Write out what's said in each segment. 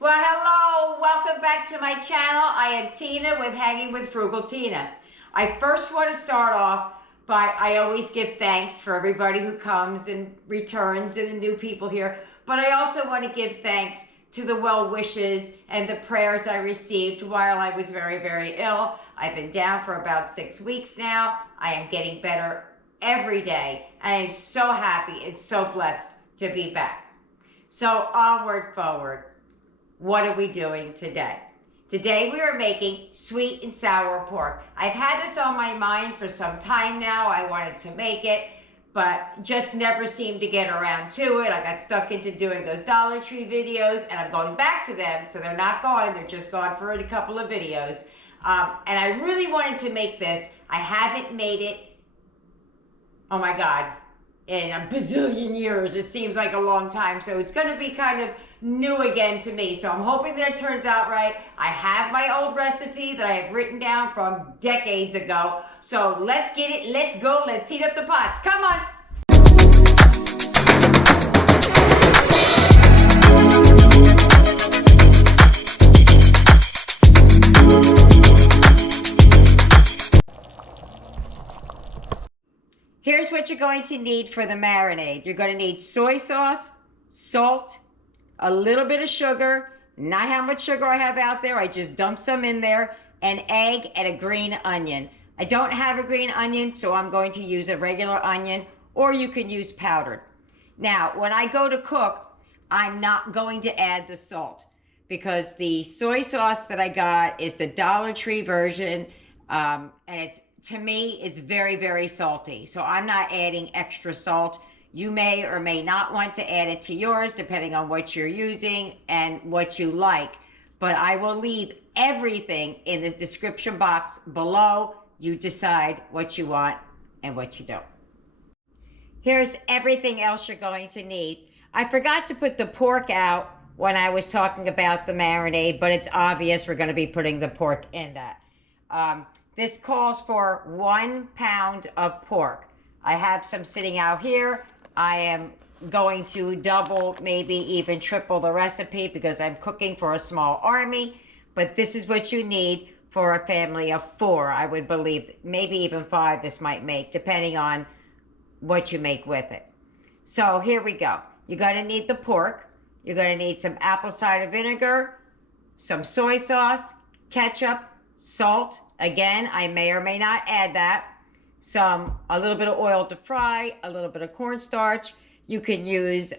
Well, hello, welcome back to my channel. I am Tina with Hanging with Frugal Tina. I first want to start off by, I always give thanks for everybody who comes and returns and the new people here, but I also want to give thanks to the well wishes and the prayers I received while I was very, very ill. I've been down for about 6 weeks now. I am getting better every day, and I'm so happy and so blessed to be back. So onward, forward. What are we doing today? Today we are making sweet and sour pork. I've had this on my mind for some time now. I wanted to make it, but just never seemed to get around to it. I got stuck into doing those Dollar Tree videos, and I'm going back to them, so they're not gone. They're just gone for a couple of videos. And I really wanted to make this. I haven't made it, oh my God, in a bazillion years. It seems like a long time, so it's gonna be kind of new again to me. So I'm hoping that it turns out right. I have my old recipe that I have written down from decades ago. So let's get it, let's go, let's heat up the pots. Come on. Here's what you're going to need for the marinade. You're going to need soy sauce, salt, a little bit of sugar, not how much sugar I have out there, I just dumped some in there, an egg, and a green onion. I don't have a green onion, so I'm going to use a regular onion, or you can use powdered. Now, when I go to cook, I'm not going to add the salt, because the soy sauce that I got is the Dollar Tree version, and it's, to me, is very, very salty. So I'm not adding extra salt. You may or may not want to add it to yours, depending on what you're using and what you like. But I will leave everything in the description box below. You decide what you want and what you don't. Here's everything else you're going to need. I forgot to put the pork out when I was talking about the marinade, but it's obvious we're going to be putting the pork in that. This calls for 1 pound of pork. I have some sitting out here. I am going to double, maybe even triple the recipe because I'm cooking for a small army, but this is what you need for a family of 4, I would believe. Maybe even 5 this might make, depending on what you make with it. So here we go. You're going to need the pork. You're going to need some apple cider vinegar, some soy sauce, ketchup, salt. Again, I may or may not add that. A little bit of oil to fry, a little bit of cornstarch. You can use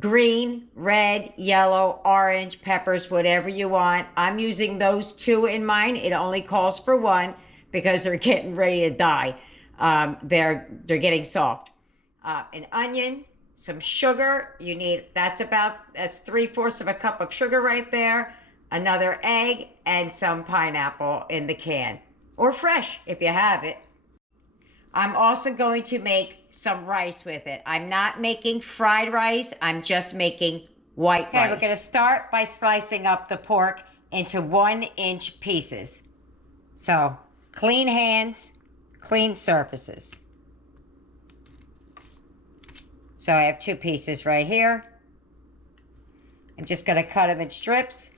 green, red, yellow, orange, peppers, whatever you want. I'm using those 2 in mine. It only calls for 1 because they're getting ready to die. They're getting soft. An onion, some sugar. You need, that's 3/4 of a cup of sugar right there. Another egg and some pineapple in the can, or fresh if you have it. I'm also going to make some rice with it. I'm not making fried rice. I'm just making white rice. We're going to start by slicing up the pork into 1-inch pieces. So, clean hands, clean surfaces. So I have 2 pieces right here. I'm just going to cut them in strips.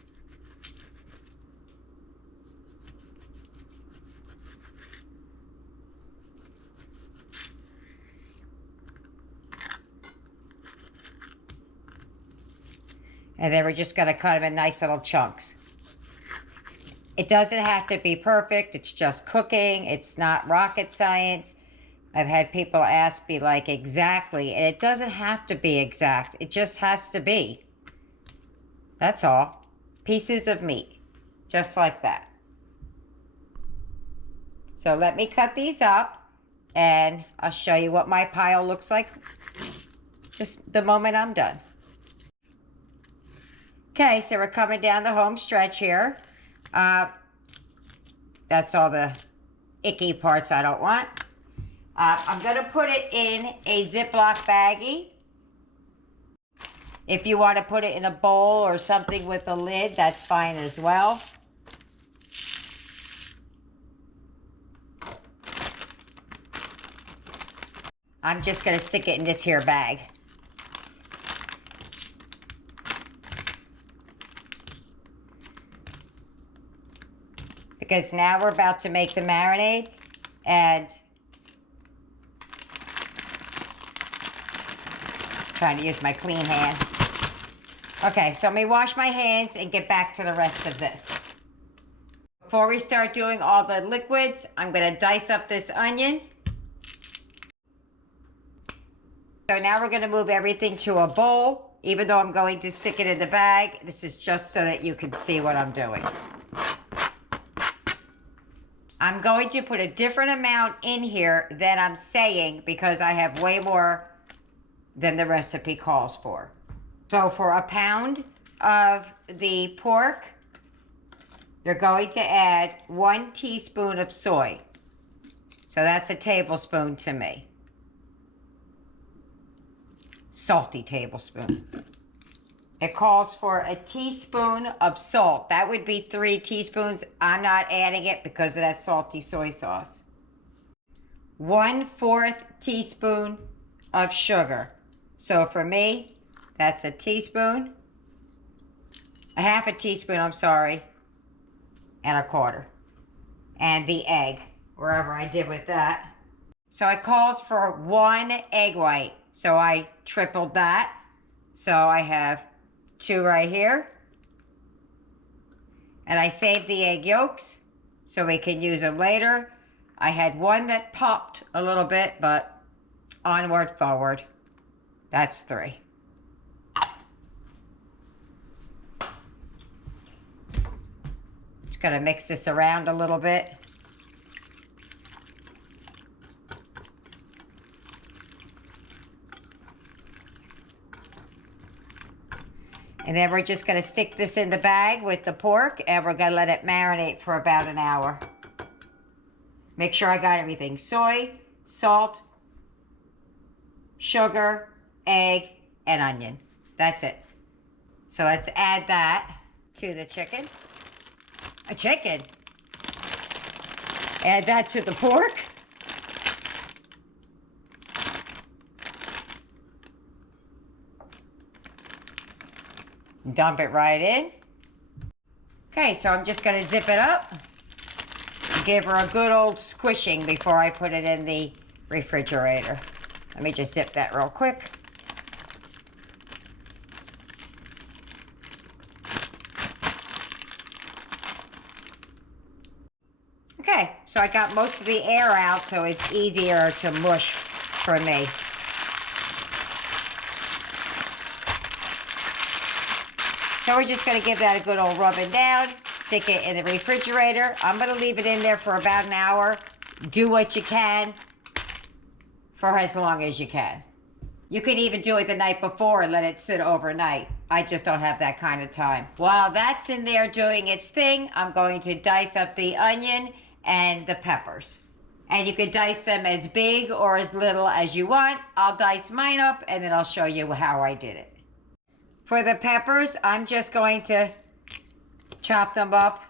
And then we're just going to cut them in nice little chunks. It doesn't have to be perfect. It's just cooking. It's not rocket science. I've had people ask me, like, exactly. And it doesn't have to be exact. It just has to be. That's all. Pieces of meat. Just like that. So let me cut these up. And I'll show you what my pile looks like just the moment I'm done. Okay, so we're coming down the home stretch here. That's all the icky parts I don't want. I'm going to put it in a Ziploc baggie. If you want to put it in a bowl or something with a lid, that's fine as well. I'm just going to stick it in this here bag. because now we're about to make the marinade. And trying to use my clean hand. Okay, so let me wash my hands and get back to the rest of this. Before we start doing all the liquids, I'm going to dice up this onion. So now we're going to move everything to a bowl. Even though I'm going to stick it in the bag, this is just so that you can see what I'm doing. I'm going to put a different amount in here than I'm saying because I have way more than the recipe calls for. So for a pound of the pork, you're going to add 1 teaspoon of soy. So that's a tablespoon to me. Salty tablespoon. It calls for a teaspoon of salt. That would be 3 teaspoons. I'm not adding it because of that salty soy sauce. 1/4 teaspoon of sugar. So for me, that's a teaspoon. A 1/2 teaspoon, I'm sorry. And 1/4. And the egg, wherever I did with that. So it calls for 1 egg white. So I tripled that. So I have 2 right here. And I saved the egg yolks so we can use them later. I had 1 that popped a little bit, but onward, forward. That's 3. Just gonna mix this around a little bit. And then we're just going to stick this in the bag with the pork and we're going to let it marinate for about an hour. Make sure I got everything. Soy, salt, sugar, egg, and onion. That's it. So let's add that to the chicken. A chicken. Add that to the pork. Dump it right in. Okay, so I'm just going to zip it up. Give her a good old squishing before I put it in the refrigerator. Let me just zip that real quick. Okay, so I got most of the air out so it's easier to mush for me. So we're just going to give that a good old rubbing down, stick it in the refrigerator. I'm going to leave it in there for about an hour. Do what you can for as long as you can. You can even do it the night before and let it sit overnight. I just don't have that kind of time. While that's in there doing its thing, I'm going to dice up the onion and the peppers. And you could dice them as big or as little as you want. I'll dice mine up and then I'll show you how I did it. For the peppers, I'm just going to chop them up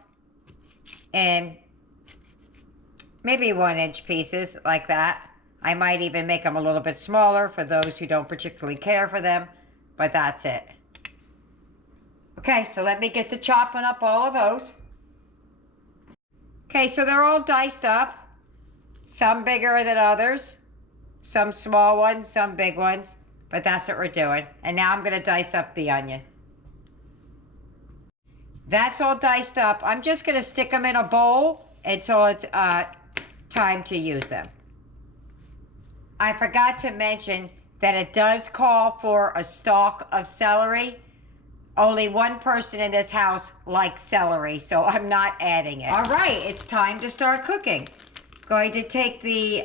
in maybe 1-inch pieces like that. I might even make them a little bit smaller for those who don't particularly care for them, but that's it. Okay, so let me get to chopping up all of those. Okay, so they're all diced up. Some bigger than others, some small ones, some big ones. But that's what we're doing. And now I'm going to dice up the onion. That's all diced up. I'm just going to stick them in a bowl until it's time to use them. I forgot to mention that it does call for a stalk of celery. Only one person in this house likes celery, so I'm not adding it. All right, it's time to start cooking. Going to take the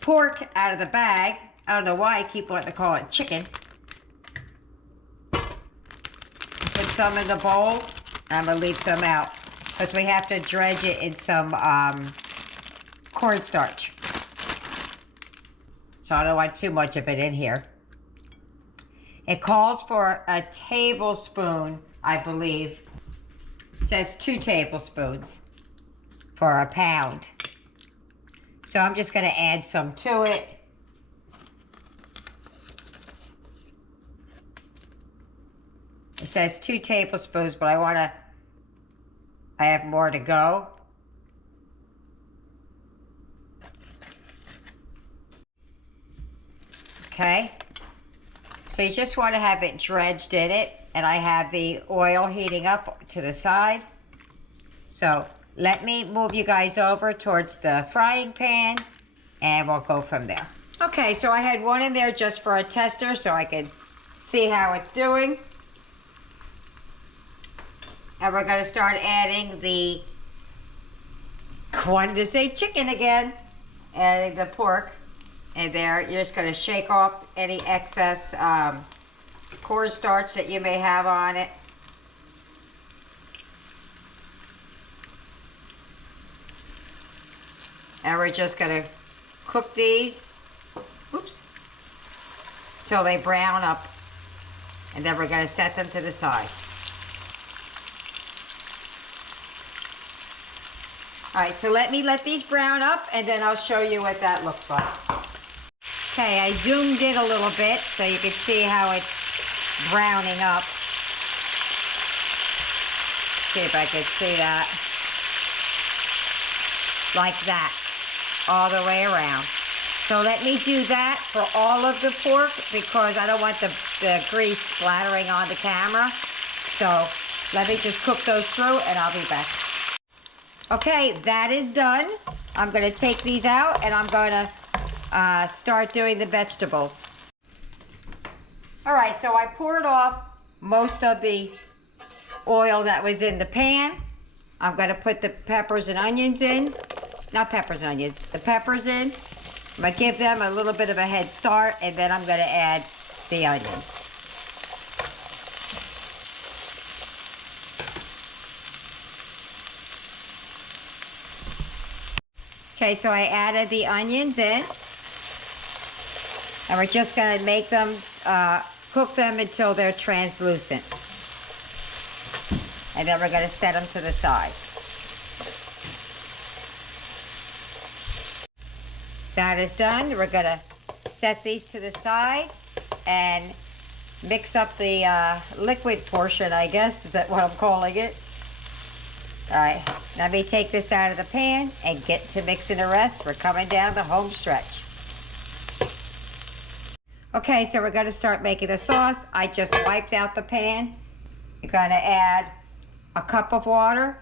pork out of the bag. I don't know why I keep wanting to call it chicken. Put some in the bowl. I'm going to leave some out because we have to dredge it in some cornstarch. So I don't want too much of it in here. It calls for a tablespoon, I believe. It says 2 tablespoons for a pound. So I'm just going to add some to it. It says 2 tablespoons, but I have more to go. Okay. So you just want to have it dredged in it, and I have the oil heating up to the side. So let me move you guys over towards the frying pan, and we'll go from there. Okay, so I had one in there just for a tester so I could see how it's doing. And we're going to start adding the, I wanted to say chicken again, adding the pork in there. You're just going to shake off any excess cornstarch that you may have on it. And we're just going to cook these, till they brown up. And then we're going to set them to the side. All right, so let these brown up, and then I'll show you what that looks like. Okay, I zoomed in a little bit so you can see how it's browning up. See if I can see that. Like that, all the way around. So let me do that for all of the pork because I don't want the grease splattering on the camera. So let me just cook those through and I'll be back. Okay, that is done. I'm going to take these out and I'm going to start doing the vegetables. All right, so I poured off most of the oil that was in the pan. I'm going to put the peppers and onions in. Not peppers and onions, the peppers in. I'm going to give them a little bit of a head start, and then I'm going to add the onions. Okay, so I added the onions in, and we're just going to make them, cook them until they're translucent. And then we're going to set them to the side. That is done. We're going to set these to the side and mix up the liquid portion, I guess. Is that what I'm calling it? All right, let me take this out of the pan and get to mixing the rest. We're coming down the home stretch. Okay, so we're going to start making the sauce. I just wiped out the pan. You're going to add a cup of water,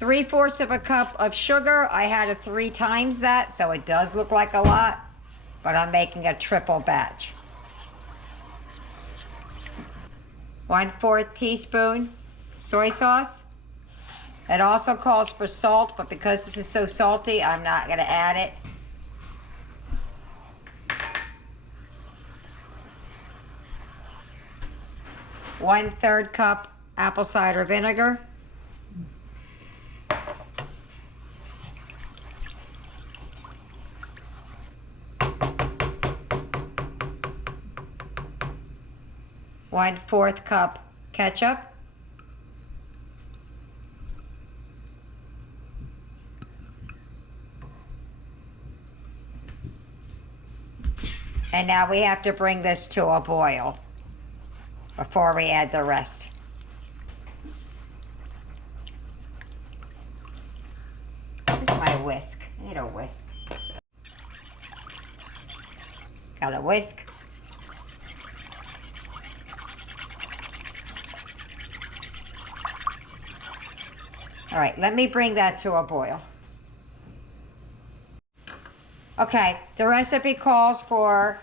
3/4 of a cup of sugar. I had it 3 times that, so it does look like a lot, but I'm making a triple batch. 1/4 teaspoon soy sauce. It also calls for salt, but because this is so salty, I'm not going to add it. One-third cup apple cider vinegar. One-fourth cup ketchup. And now we have to bring this to a boil before we add the rest. Where's my whisk? I need a whisk. Got a whisk. All right, let me bring that to a boil. Okay, the recipe calls for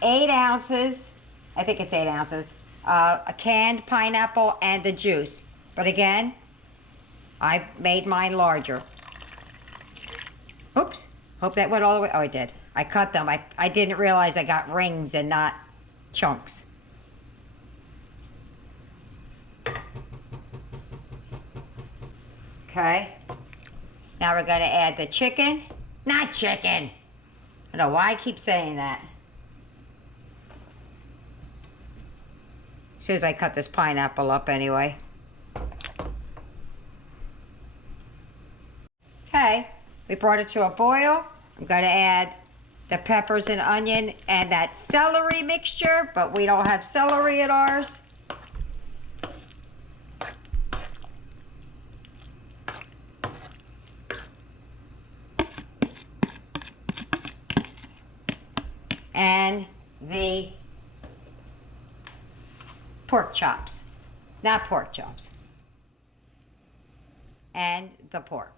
8 ounces, I think it's 8 ounces, a canned pineapple and the juice. But again, I made mine larger. Oops, hope that went all the way. Oh, I did. I cut them. I didn't realize I got rings and not chunks. Okay, now we're going to add the chicken. Not chicken. I don't know why I keep saying that. As soon as I cut this pineapple up anyway. Okay, we brought it to a boil. I'm going to add the peppers and onion and that celery mixture, but we don't have celery in ours. pork chops. Not pork chops. And the pork.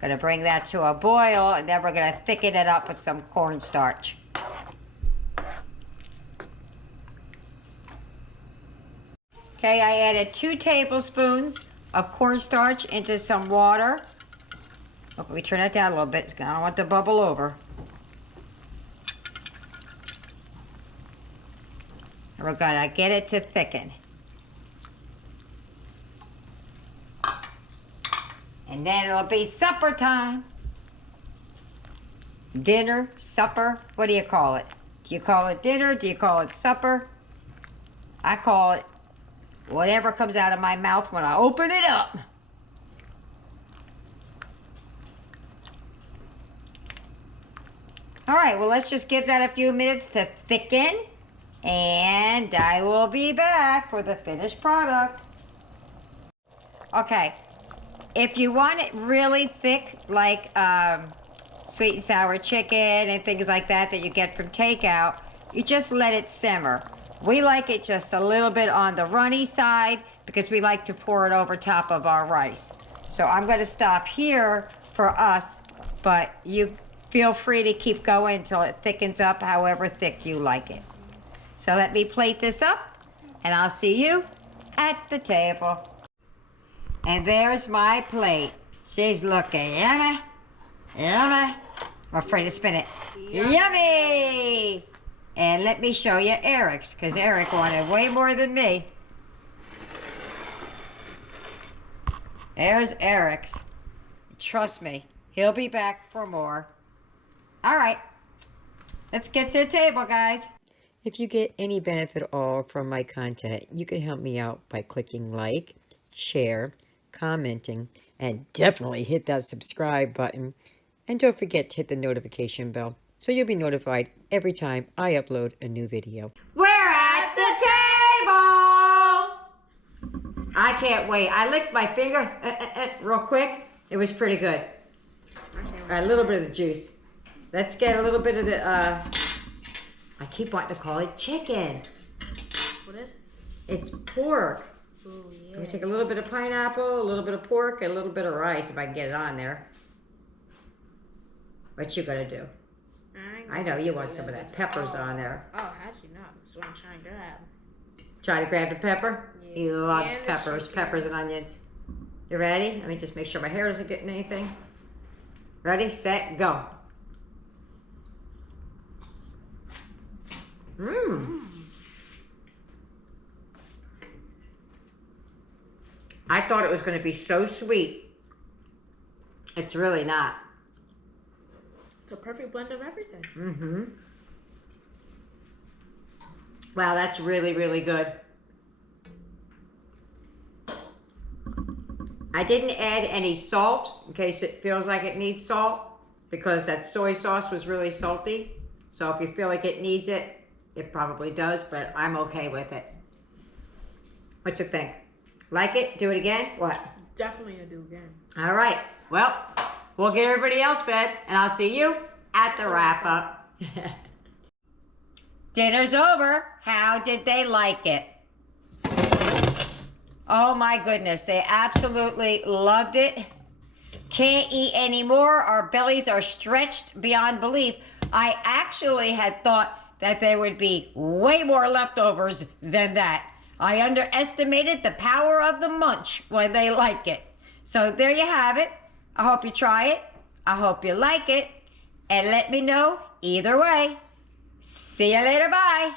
Gonna bring that to a boil, and then we're gonna thicken it up with some cornstarch. Okay, I added 2 tablespoons of cornstarch into some water. Look, we turn that down a little bit. I don't want to bubble over. And we're gonna get it to thicken. And then it'll be supper time. Dinner, supper, what do you call it? Do you call it dinner? Do you call it supper? I call it whatever comes out of my mouth when I open it up. All right, well, let's just give that a few minutes to thicken, and I will be back for the finished product. Okay, if you want it really thick, like sweet and sour chicken and things like that that you get from takeout, you just let it simmer. We like it just a little bit on the runny side because we like to pour it over top of our rice. So I'm going to stop here for us, but you feel free to keep going until it thickens up however thick you like it. So let me plate this up, and I'll see you at the table. And there's my plate. She's looking yummy, yummy. I'm afraid to spin it. Yummy! And let me show you Eric's, because Eric wanted way more than me. There's Eric's. Trust me, he'll be back for more. All right, let's get to the table, guys. If you get any benefit at all from my content, you can help me out by clicking like, share, commenting, and definitely hit that subscribe button. And don't forget to hit the notification bell so you'll be notified every time I upload a new video. We're at the table! I can't wait. I licked my finger real quick. It was pretty good. All right, a little bit of the juice. Let's get a little bit of the, I keep wanting to call it chicken. What is it? It's pork. Ooh, yeah. We take a little bit of pineapple, a little bit of pork, and a little bit of rice, if I can get it on there. What you gonna do? I know you want some of that peppers on there. Oh, how'd you know? That's what I'm trying to grab. Try to grab the pepper? Yeah. He loves And the peppers, chicken. peppers and onions. You ready? Let me just make sure my hair isn't getting anything. Ready, set, go. Mmm. I thought it was going to be so sweet. It's really not. It's a perfect blend of everything. Mm-hmm. Wow, that's really, really good. I didn't add any salt in case it feels like it needs salt because that soy sauce was really salty. So if you feel like it needs it, it probably does, but I'm okay with it. What you think? Like it? Do it again? What? Definitely gonna do again. All right. Well, we'll get everybody else fed, and I'll see you at the wrap-up. Dinner's over. How did they like it? Oh my goodness, they absolutely loved it. Can't eat anymore. Our bellies are stretched beyond belief. I actually had thought that there would be way more leftovers than that. I underestimated the power of the munch when they like it. So there you have it. I hope you try it. I hope you like it. And let me know either way. See you later. Bye.